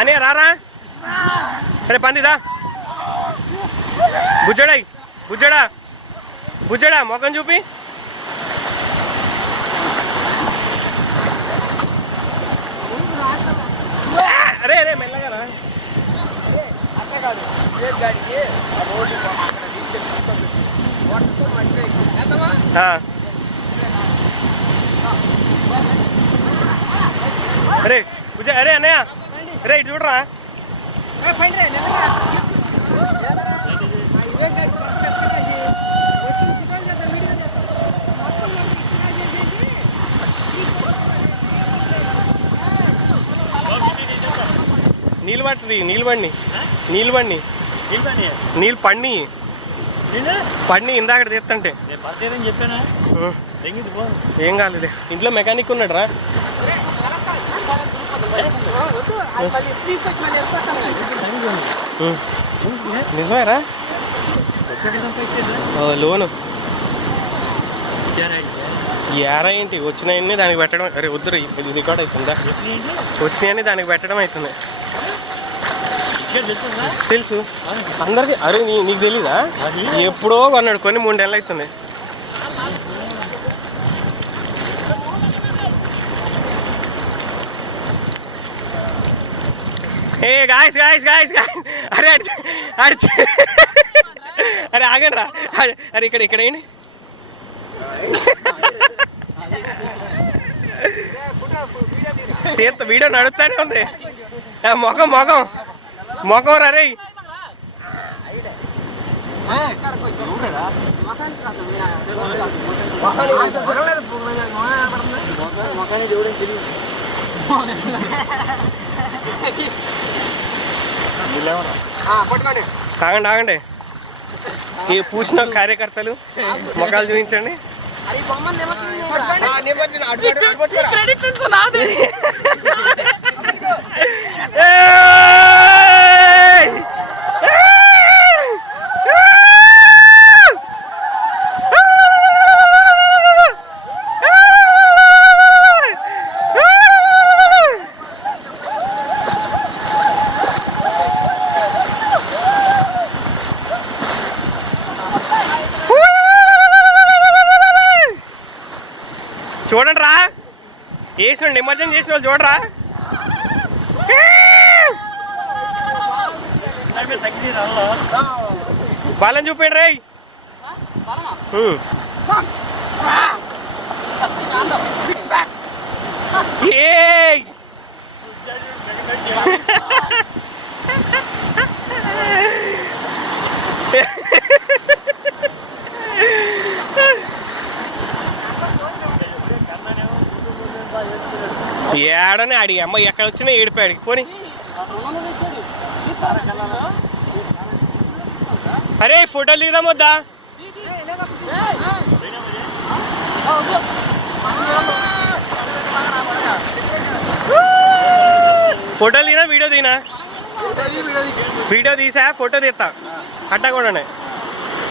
అని రారా సరే పందిదా బుజ్జడా బుజ్జడా బుజ్జడా మొఖం చూపి అరే అరే మెల్లగా రా అరే బుజ్జ అరే అన్నయ్య అరే ఇటు చూడరా నీళ్ళు పట్టి నీళ్ళు పడిని ఇందాక తీస్తుంటే ఏం కాలేదు ఇంట్లో మెకానిక్ ఉన్నాడు రా నిజమేరా లోను ఏరా ఏంటి వచ్చినాయన్నీ దానికి పెట్టడం అరే వద్దురు ఇది రికార్డ్ అవుతుందా వచ్చినాయన్నీ దానికి పెట్టడం అవుతుంది తెలుసు అందరికి అరే నీకు తెలీదా ఎప్పుడో కొన్నాడు కొన్ని 3 నెలలు అవుతుంది ఏ గాయస్ గాయస్ గాయస్ అరే అరే ఆగండి రా అరే ఇక్కడ ఏంటి తీర్థ వీడియో నడుస్తానే ఉంది మొఖం రే ఆగండి ఈ పూసిన కార్యకర్తలు మొఖాలు చూపించండి చూడండి రా వేసిన నిమజ్జనం చేసిన వాళ్ళు చూడరా బాలని చూపండి రే ఏడని అడిగి అమ్మ ఎక్కడ వచ్చినా ఏడిపోయాడికి పోనీ అరే ఫోటోలు దిగుదాం వద్దా ఫోటోలు తీనా వీడియో తీనా వీడియో తీసా ఫోటో తీస్తా అట్టా కూడానే